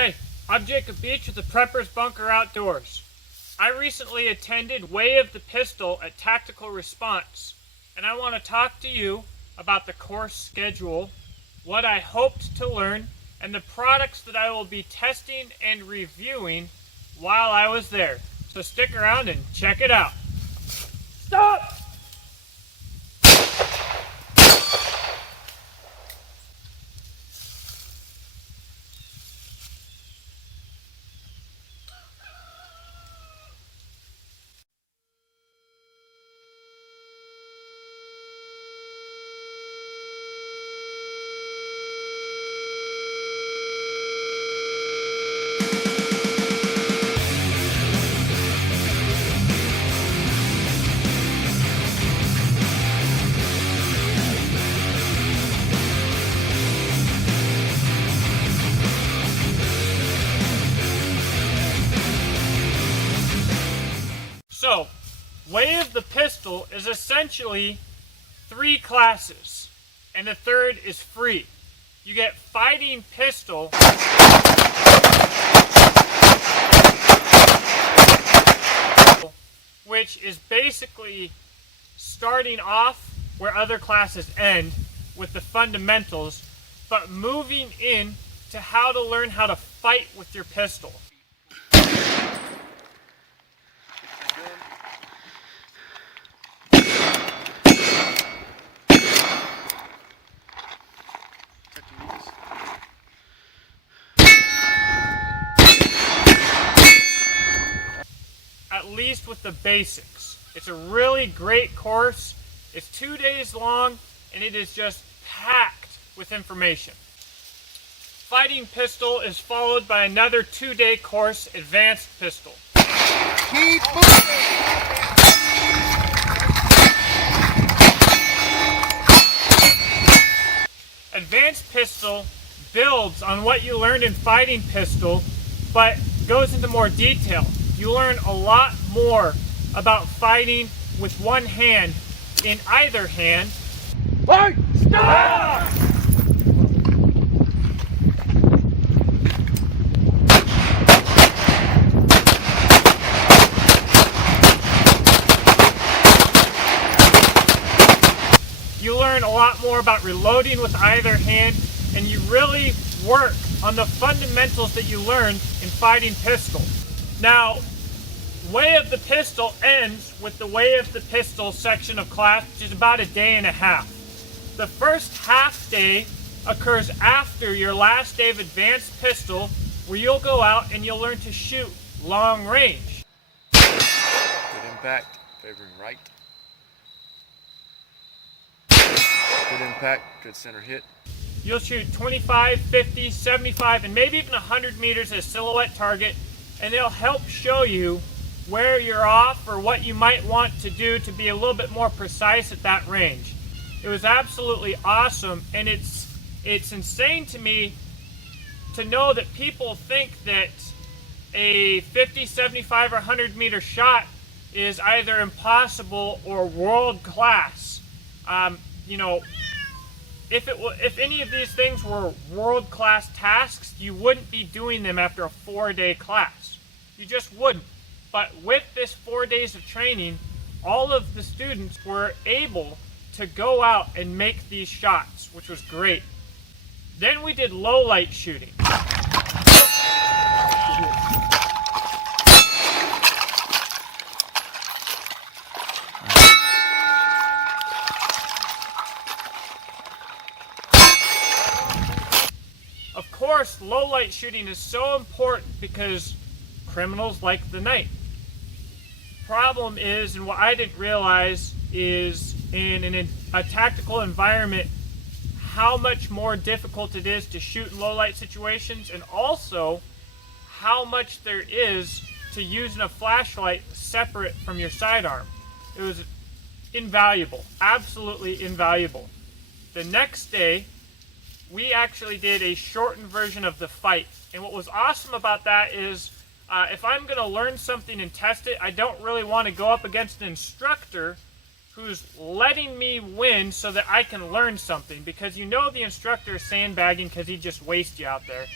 Hey, I'm Jacob Beach with the Preppers Bunker Outdoors. I recently attended Way of the Pistol at Tactical Response, and I want to talk to you about the course schedule, what I hoped to learn, and the products that I will be testing and reviewing while I was there. So stick around and check it out. Stop! So, Way of the Pistol is essentially 3 classes, and the third is free. You get Fighting Pistol, which is basically starting off where other classes end with the fundamentals, but moving in to how to learn how to fight with your pistol. At least with the basics. It's a really great course. It's 2 days long, and it is just packed with information. Fighting Pistol is followed by another 2-day course, Advanced Pistol. Keep moving! Advanced Pistol builds on what you learned in Fighting Pistol, but goes into more detail. You learn a lot more about fighting with one hand in either hand. Wait! Stop! You learn a lot more about reloading with either hand, and you really work on the fundamentals that you learned in Fighting Pistol. Now, Way of the Pistol ends with the Way of the Pistol section of class, which is about a day and a half. The first half day occurs after your last day of Advanced Pistol, where you'll go out and you'll learn to shoot long range. Good impact, favoring right. Good impact, good center hit. You'll shoot 25, 50, 75, and maybe even 100 meters at a silhouette target, and it'll help show you where you're off or what you might want to do to be a little bit more precise at that range. It was absolutely awesome, and it's insane to me to know that people think that a 50, 75, or 100 meter shot is either impossible or world class. If any of these things were world class tasks, you wouldn't be doing them after a 4-day class. You just wouldn't. But with this 4 days of training, all of the students were able to go out and make these shots, which was great. Then we did low light shooting. Of course, low light shooting is so important because criminals like the night. Problem is, and what I didn't realize is in a tactical environment, how much more difficult it is to shoot in low light situations, and also how much there is to using a flashlight separate from your sidearm. It was invaluable, absolutely invaluable. The next day, we actually did a shortened version of the fight, and what was awesome about that is if I'm going to learn something and test it, I don't really want to go up against an instructor who's letting me win so that I can learn something, because you know the instructor is sandbagging because he just wastes you out there.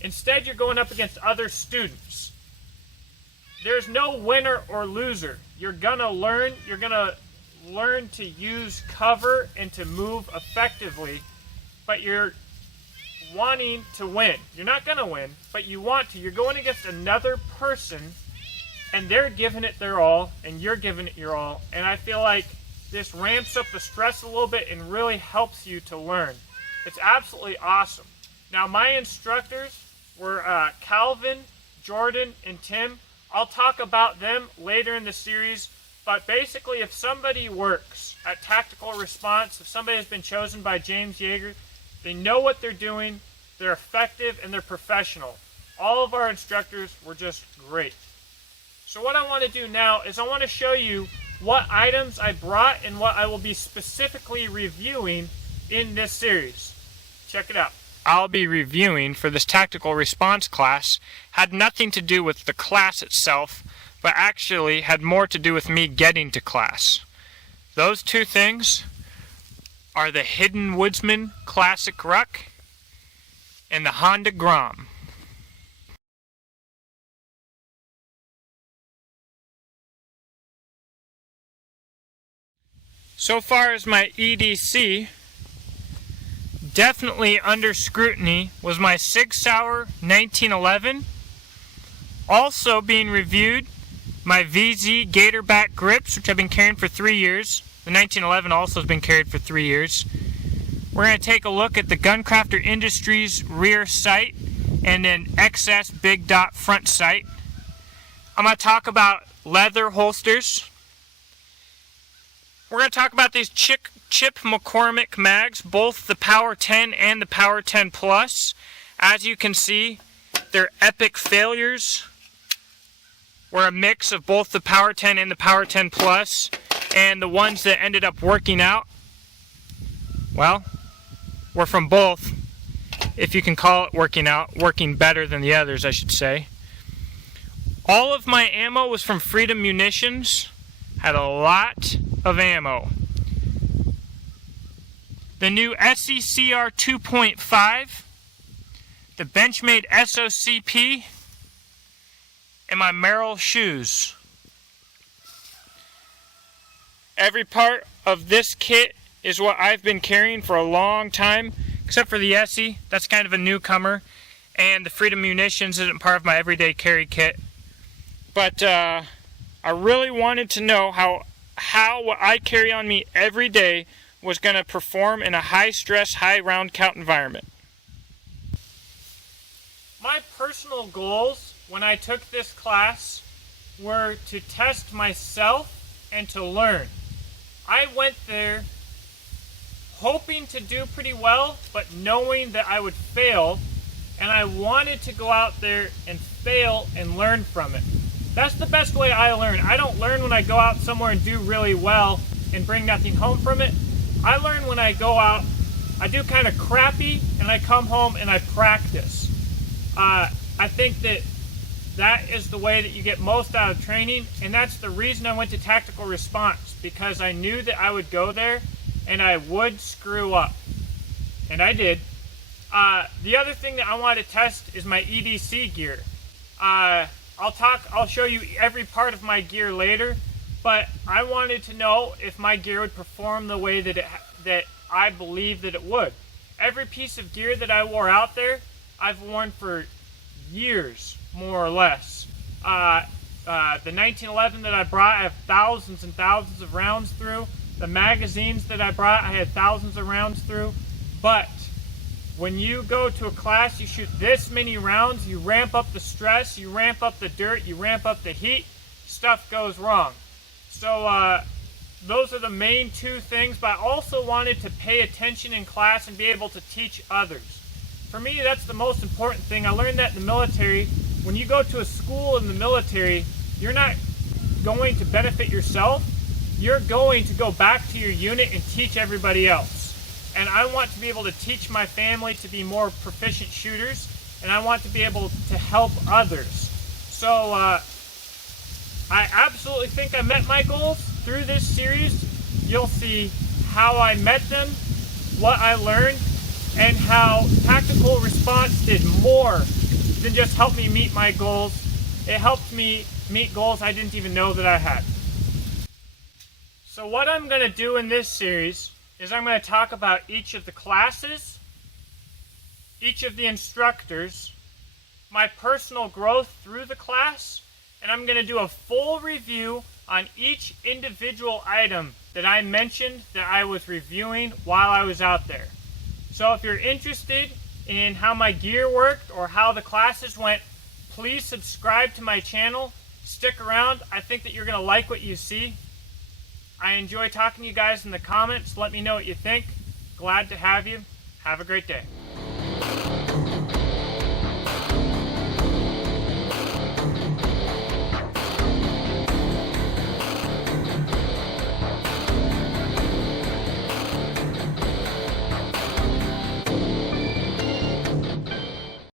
Instead, you're going up against other students. There's no winner or loser. You're gonna learn to use cover and to move effectively, but you're wanting to win. You're not gonna win, but you want to. You're going against another person, and they're giving it their all, and you're giving it your all, and I feel like this ramps up the stress a little bit and really helps you to learn. It's absolutely awesome. Now, my instructors were Calvin, Jordan, and Tim. I'll talk about them later in the series, but basically if somebody works at tactical response, if somebody has been chosen by James Yeager, they know what they're doing, they're effective, and they're professional. All of our instructors were just great. So what I want to do now is I want to show you what items I brought and what I will be specifically reviewing in this series. Check it out. I'll be reviewing for this tactical response class had nothing to do with the class itself, but actually had more to do with me getting to class. Those two things are the Hidden Woodsman Classic Ruck and the Honda Grom. So far as my EDC, definitely under scrutiny was my Sig Sauer 1911. Also being reviewed, my VZ Gatorback grips, which I've been carrying for 3 years. The 1911 also has been carried for 3 years. We're going to take a look at the Guncrafter Industries rear sight and an XS Big Dot front sight. I'm going to talk about leather holsters. We're going to talk about these Chip McCormick mags, both the Power 10 and the Power 10 Plus. As you can see, they're epic failures. We're a mix of both the Power 10 and the Power 10 Plus, and the ones that ended up working out, well, we're from both, if you can call it working out, working better than the others, I should say. All of my ammo was from Freedom Munitions. Had a lot of ammo. The new SECR 2.5, the Benchmade SOCP, and my Merrill shoes. Every part of this kit is what I've been carrying for a long time, except for the SE. That's kind of a newcomer, and the Freedom Munitions isn't part of my everyday carry kit. But I really wanted to know how what I carry on me every day was going to perform in a high-stress, high-round count environment. My personal goals when I took this class were to test myself and to learn. I went there hoping to do pretty well, but knowing that I would fail, and I wanted to go out there and fail and learn from it. That's the best way I learn. I don't learn when I go out somewhere and do really well and bring nothing home from it. I learn when I go out, I do kind of crappy, and I come home and I practice. I think that is the way that you get most out of training, and that's the reason I went to tactical response, because I knew that I would go there and I would screw up. And I did. The other thing that I want to test is my EDC gear. I'll show you every part of my gear later, but I wanted to know if my gear would perform the way that I believe that it would. Every piece of gear that I wore out there, I've worn for years, more or less. The 1911 that I brought, I have thousands and thousands of rounds through. The magazines that I brought, I had thousands of rounds through. But when you go to a class, you shoot this many rounds, you ramp up the stress, you ramp up the dirt, you ramp up the heat, stuff goes wrong. So those are the main two things, but I also wanted to pay attention in class and be able to teach others. For me, that's the most important thing. I learned that in the military. When you go to a school in the military, you're not going to benefit yourself. You're going to go back to your unit and teach everybody else. And I want to be able to teach my family to be more proficient shooters, and I want to be able to help others. So I absolutely think I met my goals through this series. You'll see how I met them, what I learned, and how tactical response did more than just help me meet my goals. It helped me meet goals I didn't even know that I had. So what I'm going to do in this series is I'm going to talk about each of the classes, each of the instructors, my personal growth through the class, and I'm going to do a full review on each individual item that I mentioned that I was reviewing while I was out there. So if you're interested in how my gear worked or how the classes went, please subscribe to my channel. Stick around. I think that you're going to like what you see. I enjoy talking to you guys in the comments. Let me know what you think. Glad to have you. Have a great day.